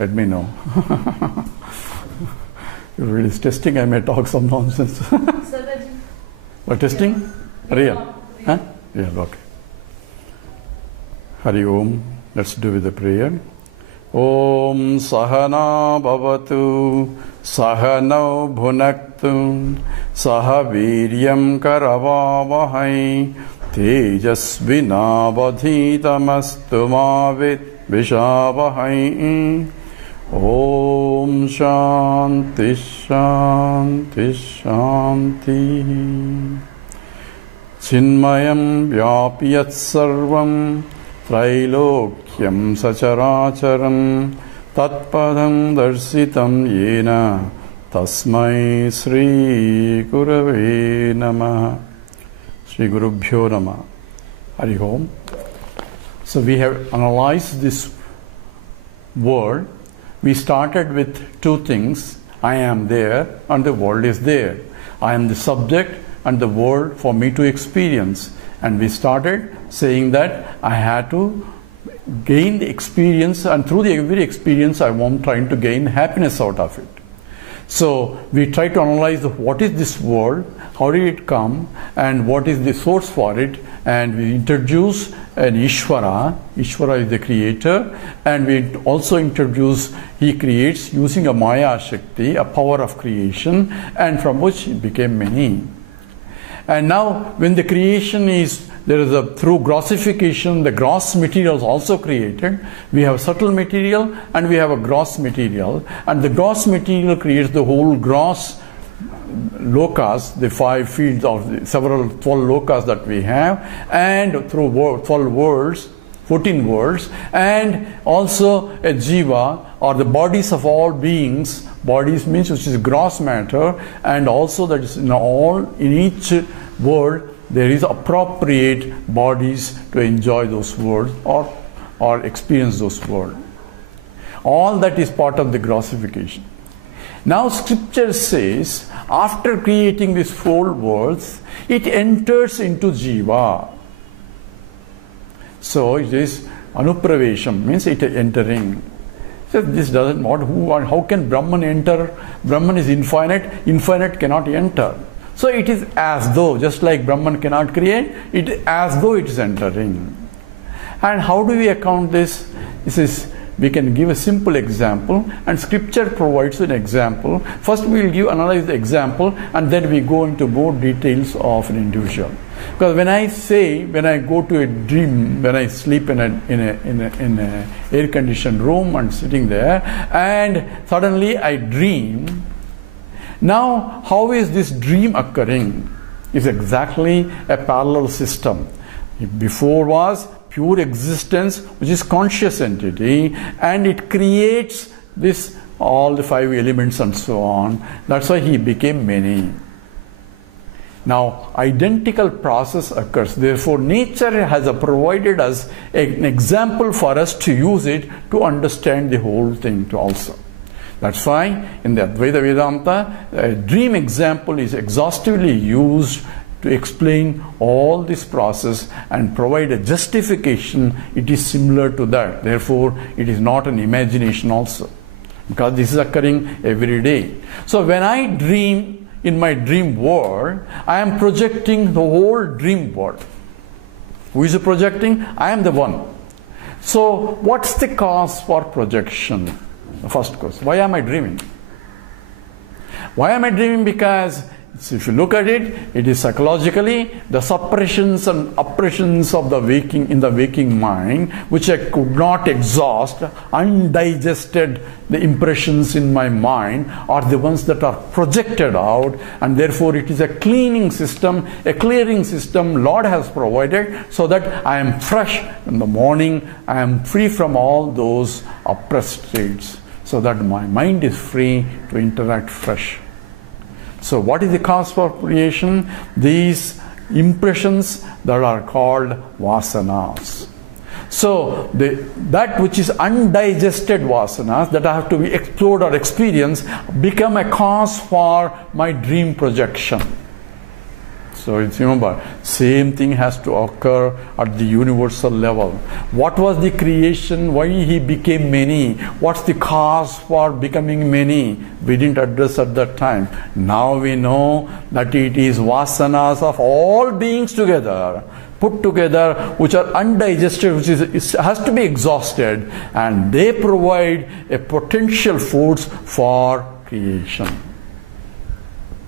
let me know. If it is testing, I may talk some nonsense. Sadaji. For testing? Real? Huh? Real, okay. Hari Om. Let's do with the prayer. Om Sahana Bhavatu Sahanau Bhunaktu Sahaviryam Karavavahai Tejasvinavadhitamastu Mavit Vishavahai. Om Shanti Shanti Shanti. Chinmayam Vyapiyat Sarvam Trailokyam Sacharacharam Tatpadam Darsitam Yena Tasmai Sri Gurave Namaha. Sri Gurubhyo Namaha. Hari Om. So we have analyzed this world. We started with two things. I am there and the world is there. I am the subject and the world for me to experience. And we started saying that I had to gain the experience, and through the every experience I am trying to gain happiness out of it. So we try to analyze what is this world, how did it come, and what is the source for it, and we introduce an Ishvara. Ishvara is the creator, and we also introduce he creates using a Maya Shakti, a power of creation, and from which it became many. And now when the creation is, there is a, through grossification, the gross material is also created. We have subtle material and we have a gross material, and the gross material creates the whole gross lokas, the 5 fields of the several 12 lokas that we have, and through 12 worlds, 14 worlds, and also a jiva, or the bodies of all beings. Bodies means which is gross matter, and also that is in each world there is appropriate bodies to enjoy those worlds or experience those worlds. All that is part of the grossification. Now scripture says, after creating these 4 worlds, it enters into jiva. So it is anupravesham, means it entering. So this doesn't matter how can Brahman enter? Brahman is infinite, infinite cannot enter. So it is as though, just like Brahman cannot create, it is as though it is entering. And how do we account this? This is, we can give a simple example, and scripture provides an example. First we will analyze the example, and then we go into more details of an individual. Because when I go to a dream, when I sleep in a air-conditioned room and sitting there, and suddenly I dream. Now, how is this dream occurring? It's exactly a parallel system. Before was pure existence, which is conscious entity, and it creates this, all the 5 elements and so on. That's why he became many. Now, identical process occurs. Therefore, nature has provided us an example for us to use it to understand the whole thing also. That's why in the Advaita Vedanta, a dream example is exhaustively used to explain all this process and provide a justification. It is similar to that. Therefore, it is not an imagination also, because this is occurring every day. So when I dream, in my dream world, I am projecting the whole dream world. Who is projecting? I am the one. So what's the cause for projection? The first question. Why am I dreaming? Why am I dreaming? Because if you look at it, it is psychologically the suppressions and oppressions of the waking mind, which I could not exhaust, undigested, the impressions in my mind are the ones that are projected out, and therefore it is a cleaning system, a clearing system Lord has provided, so that I am fresh in the morning, I am free from all those oppressed states, so that my mind is free to interact fresh. So what is the cause for creation? These impressions that are called vasanas. So that which is undigested vasanas that have to be explored or experienced become a cause for my dream projection. So it's, remember, same thing has to occur at the universal level. What was the creation? Why he became many? What's the cause for becoming many? We didn't address at that time. Now we know that it is vasanas of all beings together, put together, which are undigested, which has to be exhausted, and they provide a potential force for creation.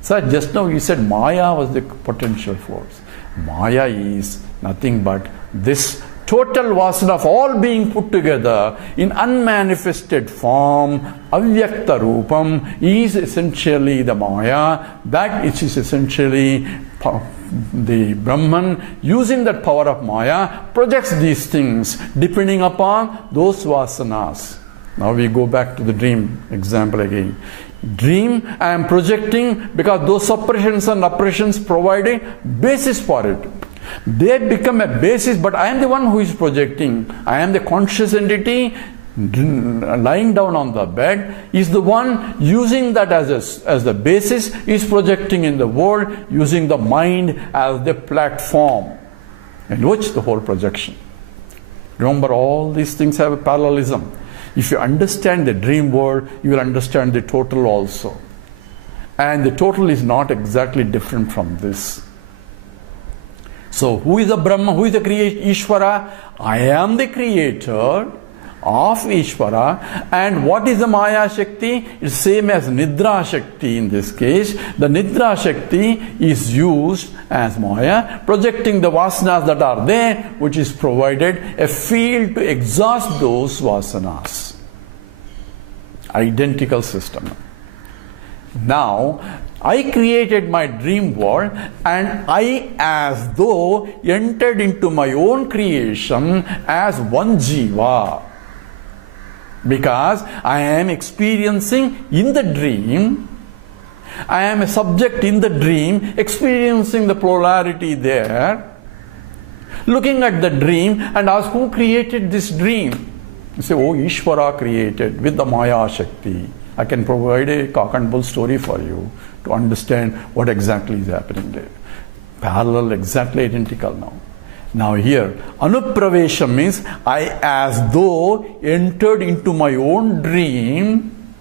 So just now you said Maya was the potential force. Maya is nothing but this total vasana of all being put together in unmanifested form, avyakta rupam, is essentially the Maya. That which is essentially the Brahman, using that power of Maya, projects these things depending upon those vasanas. Now we go back to the dream example again. Dream, I am projecting because those suppressions and oppressions provide a basis for it. They become a basis, but I am the one who is projecting. I am the conscious entity lying down on the bed, is the one using that as the basis, is projecting in the world, using the mind as the platform in which the whole projection. Remember, all these things have a parallelism. If you understand the dream world, you will understand the total also. And the total is not exactly different from this. So, who is the Brahma? Who is the Ishvara? I am the creator of Ishvara. And what is the Maya Shakti? It's same as Nidra Shakti in this case. The Nidra Shakti is used as Maya, projecting the vasanas that are there, which is provided a field to exhaust those vasanas. Identical system. Now, I created my dream world, and I as though entered into my own creation as one jiva. Because I am experiencing in the dream, I am a subject in the dream, experiencing the polarity there, looking at the dream and ask, who created this dream? You say, oh, Ishvara created with the Maya Shakti. I can provide a cock and bull story for you to understand what exactly is happening there. Parallel, exactly identical now. Now here, anupravesha means I as though entered into my own dream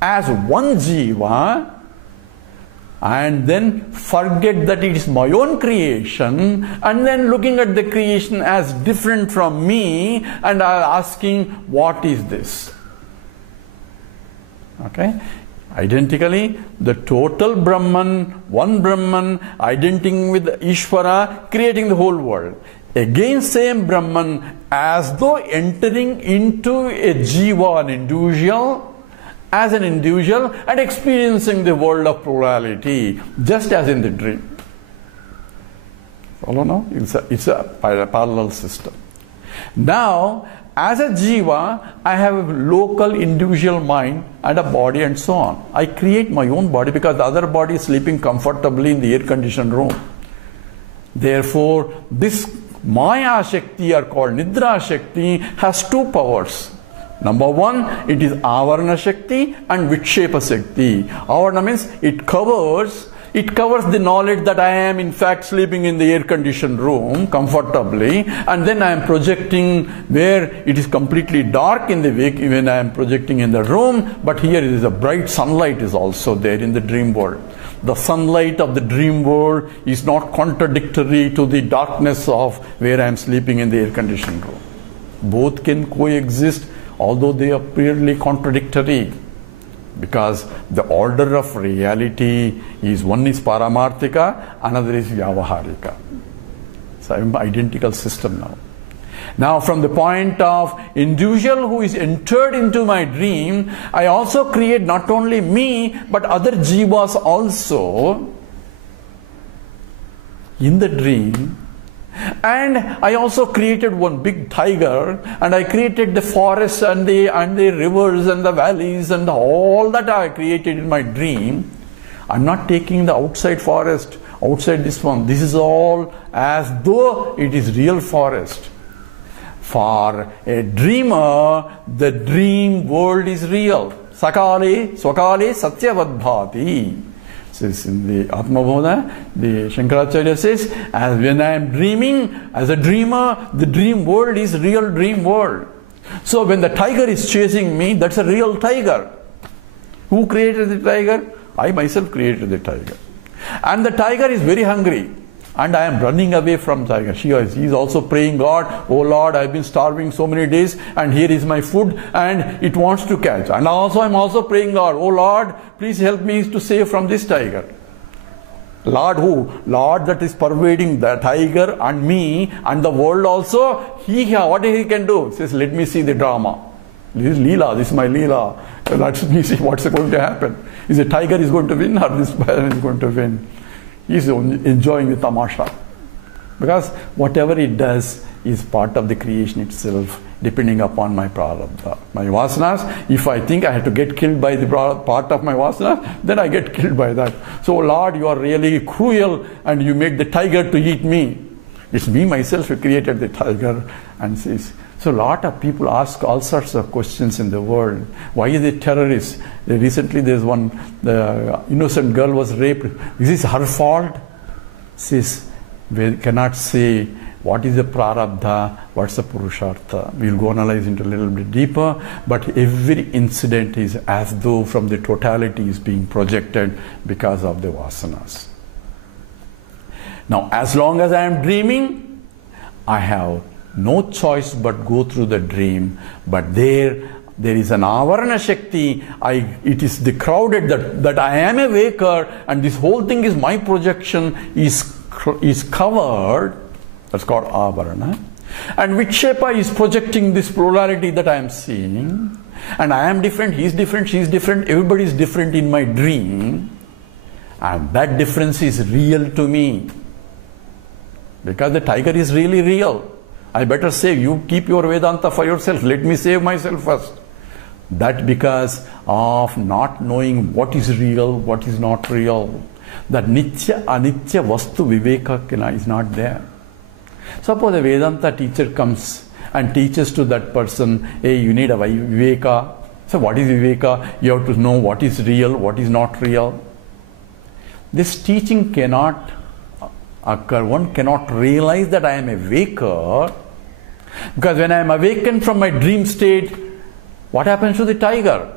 as one jiva, and then forget that it is my own creation, and then looking at the creation as different from me and asking, what is this? Okay? Identically, the total Brahman, one Brahman, identifying with Ishvara, creating the whole world. Again, same Brahman, as though entering into a jiva, an individual, as an individual, and experiencing the world of plurality, just as in the dream. Follow now? It's a parallel system. Now, as a jiva, I have a local individual mind and a body and so on. I create my own body because the other body is sleeping comfortably in the air-conditioned room. Therefore, this Maya Shakti, or called Nidra Shakti, has two powers. Number one, it is Avarana Shakti and Vikshepa Shakti. Avarana means it covers the knowledge that I am in fact sleeping in the air-conditioned room comfortably, and then I am projecting where it is completely dark in the week when I am projecting in the room, but here it is a bright sunlight is also there in the dream world. The sunlight of the dream world is not contradictory to the darkness of where I am sleeping in the air-conditioned room. Both can coexist, although they are purely contradictory, because the order of reality is, one is paramarthika, another is vyavaharika. So I am identical system now. Now, from the point of individual who is entered into my dream, I also create not only me but other jivas also in the dream. And I also created one big tiger, and I created the forests and the rivers and the valleys and all that I created in my dream. I'm not taking the outside forest, outside this one. This is all as though it is real forest. For a dreamer, the dream world is real. Sakale, swakale, satyavadbhati. Says in the Atma Bodha, the Shankaracharya says, as when I am dreaming, as a dreamer, the dream world is real dream world. So when the tiger is chasing me, that's a real tiger. Who created the tiger? I myself created the tiger. And the tiger is very hungry. And I am running away from tiger. He is also praying, God, oh Lord, I've been starving so many days and here is my food and it wants to catch. And also I'm also praying, God, oh Lord, please help me to save from this tiger. Lord who? Lord that is pervading the tiger and me and the world also. What he can do? He says, let me see the drama. This is Leela, this is my Leela. Let me see what's going to happen. Is the tiger is going to win or this person is going to win? He is enjoying the tamasha. Because whatever it does is part of the creation itself, depending upon my prarabdha. My vasanas, if I think I have to get killed by the part of my vasanas, then I get killed by that. So Lord, you are really cruel and you made the tiger to eat me. It's me myself who created the tiger. And says, so a lot of people ask all sorts of questions in the world. Why is it terrorists? Recently there's one, the innocent girl was raped. Is this her fault? Says, we cannot say what is the prarabdha, what's the purushartha. We'll go analyze into a little bit deeper, but every incident is as though from the totality is being projected because of the vasanas. Now, as long as I am dreaming, I have no choice but go through the dream. But there is an avarana shakti. It is the crowded that I am a waker and this whole thing is my projection is covered. That's called avarana. And Vikshepa is projecting this plurality that I am seeing. And I am different, he is different, she is different, everybody is different in my dream. And that difference is real to me. Because the tiger is really real. I better save you, keep your Vedanta for yourself, let me save myself first. That because of not knowing what is real, what is not real. That Nitya Anitya Vastu Viveka is not there. Suppose a Vedanta teacher comes and teaches to that person, hey, you need a Viveka. So what is Viveka? You have to know what is real, what is not real. This teaching cannot occur. One cannot realize that I am a waker, because when I am awakened from my dream state, what happens to the tiger?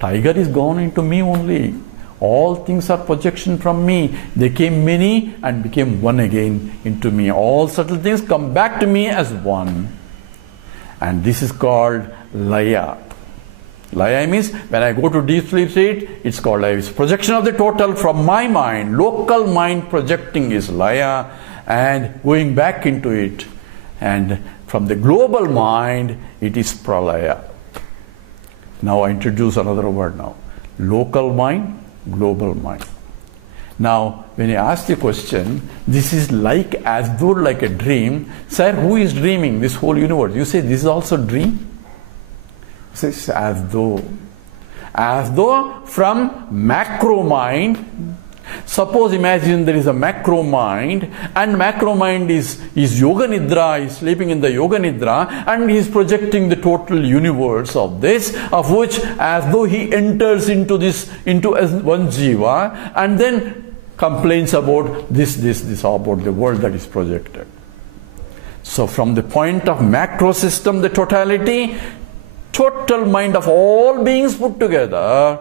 Tiger is gone into me only. All things are projection from me. They came many and became one again into me. All subtle things come back to me as one. And this is called laya. Laya means when I go to deep sleep state, it's called laya. It's projection of the total from my mind. Local mind projecting is laya and going back into it. And from the global mind, it is pralaya. Now I introduce another word now. Local mind, global mind. Now, when you ask the question, this is like as though like a dream. Sir, who is dreaming this whole universe? You say this is also dream? Says as though from macro mind. Suppose imagine there is a macro mind, and macro mind is yoga nidra, is sleeping in the yoga nidra, and he is projecting the total universe of this, of which as though he enters into as one jiva, and then complains about this about the world that is projected. So from the point of macro system, the totality, total mind of all beings put together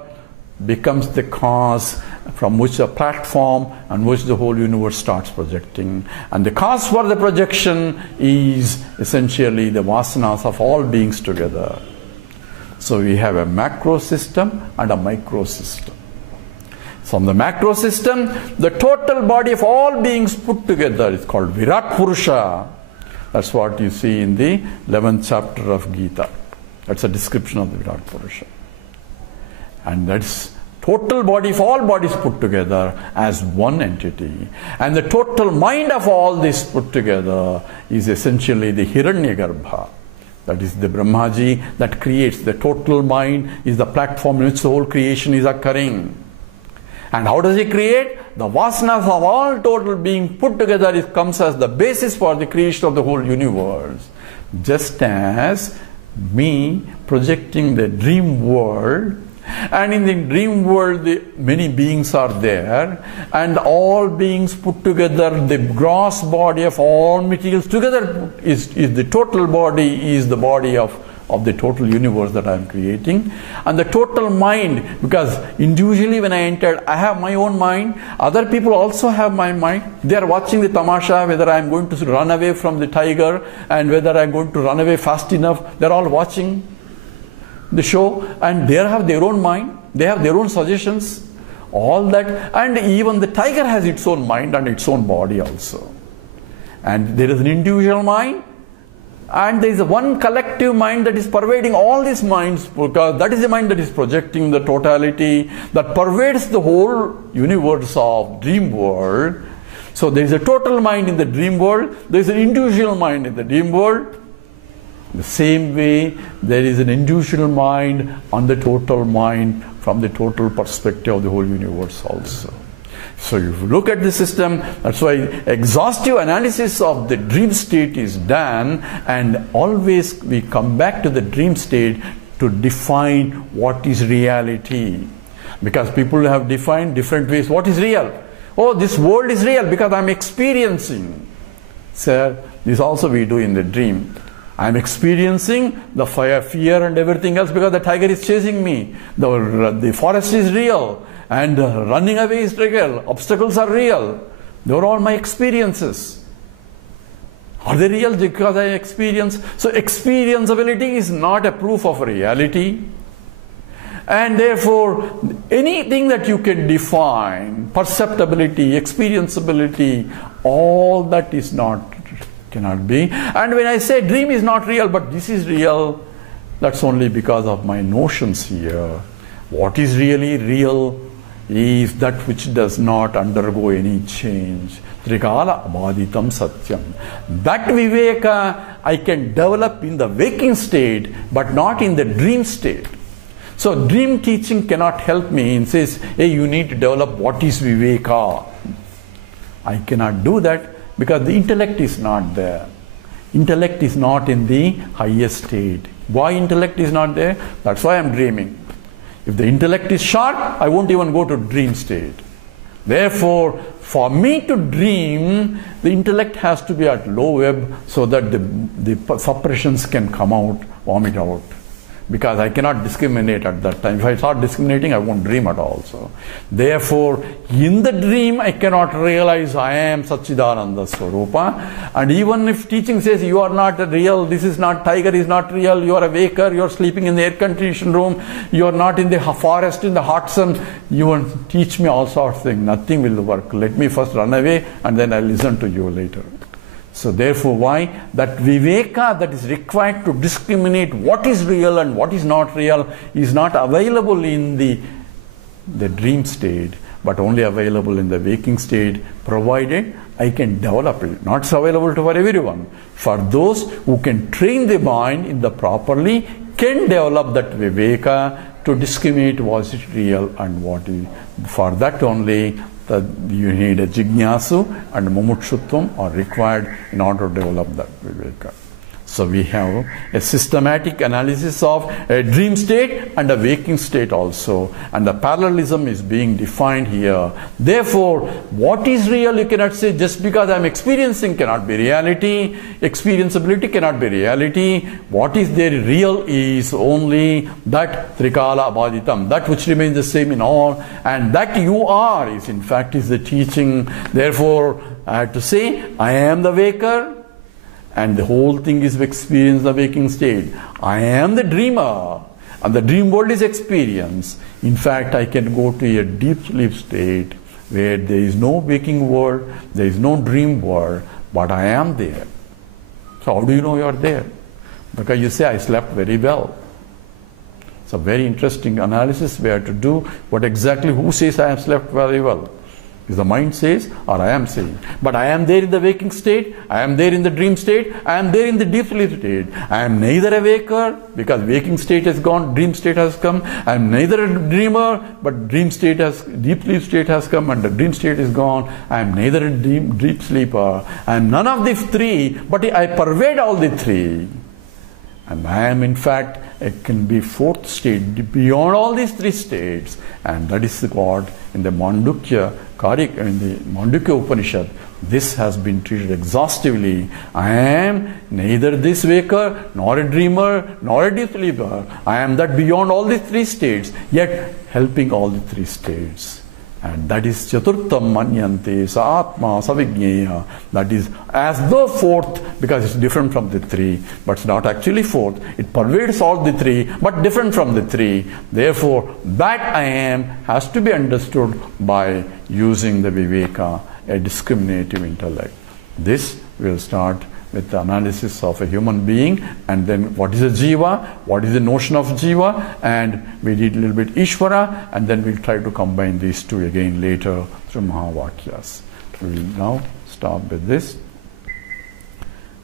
becomes the cause from which the platform on which the whole universe starts projecting. And the cause for the projection is essentially the vasanas of all beings together. So we have a macro system and a micro system. From the macro system, the total body of all beings put together is called Virat Purusha. That's what you see in the 11th chapter of Gita. That's a description of the Virat Purusha. And that's total body of all bodies put together as one entity. And the total mind of all this put together is essentially the Hiranyagarbha. That is the Brahmaji that creates. The total mind is the platform in which the whole creation is occurring. And how does he create? The vasanas of all total being put together, it comes as the basis for the creation of the whole universe. Just as me projecting the dream world And in the dream world, many beings are there, and all beings put together, the gross body of all materials together is the total body, is the body of the total universe that I am creating. And the total mind, because individually when I entered, I have my own mind, other people also have my mind. They are watching the tamasha, whether I am going to run away from the tiger and whether I am going to run away fast enough. They are all watching the show, and they have their own mind, they have their own suggestions, all that. And even the tiger has its own mind and its own body also. And there is an individual mind, and there is one collective mind that is pervading all these minds, because that is the mind that is projecting the totality that pervades the whole universe of dream world. So there is a total mind in the dream world, there is an individual mind in the dream world. The same way, there is an individual mind on the total mind from the total perspective of the whole universe also. So if you look at the system, that's why exhaustive analysis of the dream state is done, and always we come back to the dream state to define what is reality. Because people have defined different ways what is real. Oh, this world is real because I'm experiencing. So this also we do in the dream. I'm experiencing the fire, fear and everything else because the tiger is chasing me. The forest is real, and running away is real. Obstacles are real. They are all my experiences. Are they real because I experience? So experienceability is not a proof of reality. And therefore, anything that you can define, perceptibility, experienceability, all that is not, cannot be. And when I say dream is not real, but this is real, that's only because of my notions here. What is really real is that which does not undergo any change. Trikala abhaditam satyam. That viveka I can develop in the waking state, but not in the dream state. So dream teaching cannot help me and says, hey, you need to develop what is viveka. I cannot do that, because the intellect is not there. Intellect is not in the highest state. Why intellect is not there? That's why I'm dreaming. If the intellect is sharp, I won't even go to dream state. Therefore, for me to dream, the intellect has to be at low ebb so that the suppressions can come out, vomit out. Because I cannot discriminate at that time. If I start discriminating, I won't dream at all. So, therefore, in the dream, I cannot realize I am Satchidananda Swarupa. And even if teaching says you are not real, this is not, tiger is not real, you are a waker, you are sleeping in the air-conditioned room, you are not in the forest, in the hot sun, you won't teach me all sorts of things. Nothing will work. Let me first run away and then I'll listen to you later. So therefore, why? That viveka that is required to discriminate what is real and what is not real is not available in the dream state, but only available in the waking state, provided I can develop it. Not available for everyone. For those who can train the mind in the properly, can develop that viveka to discriminate what is real and what is. For that only, you need a jignasu and mumutshutvam are required in order to develop that viveka. So we have a systematic analysis of a dream state and a waking state also, and the parallelism is being defined here. Therefore, what is real, you cannot say just because I am experiencing cannot be reality, experienceability cannot be reality. What is there real is only that trikala abhaditam, that which remains the same in all, and that you are is in fact is the teaching. Therefore, I have to say, I am the waker, and the whole thing is experience, the waking state. I am the dreamer, and the dream world is experience. In fact, I can go to a deep sleep state where there is no waking world, there is no dream world, but I am there. So how do you know you are there? Because you say, I slept very well. It's a very interesting analysis we have to do. What exactly, who says I have slept very well? Is the mind says or I am saying? But I am there in the waking state, I am there in the dream state, I am there in the deep sleep state. I am neither a waker because waking state has gone, dream state has come. I am neither a dreamer, but deep sleep state has come and the dream state is gone. I am neither a deep sleeper. I am none of the three, but I pervade all the three. And I am in fact it can be fourth state beyond all these three states, and that is what in the Mandukya Upanishad this has been treated exhaustively. I am neither this waker, nor a dreamer, nor a deep sleeper. I am that beyond all these three states, yet helping all the three states. And that is Chaturtham Manyante, Sa Atma, Savigneya. That is as the fourth, because it's different from the three, but it's not actually fourth. It pervades all the three, but different from the three. Therefore, that I am has to be understood by using the Viveka, a discriminative intellect. This will start with the analysis of a human being, and then what is a jiva, what is the notion of jiva, and we did a little bit Ishvara, and then we'll try to combine these two again later through Mahavakyas. We will now stop with this.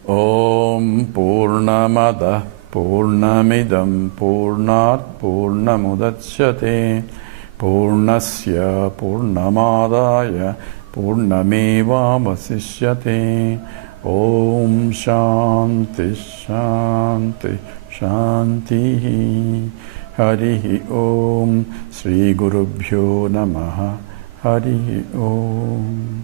Om Purnamada Purnamidam Purnat Purnamudachyate Purnasya Purnamadaya Purnameva Vasishyate. Om Shanti Shanti Shanti. Hari Om. Sri Gurubhyo Namaha. Hari Om.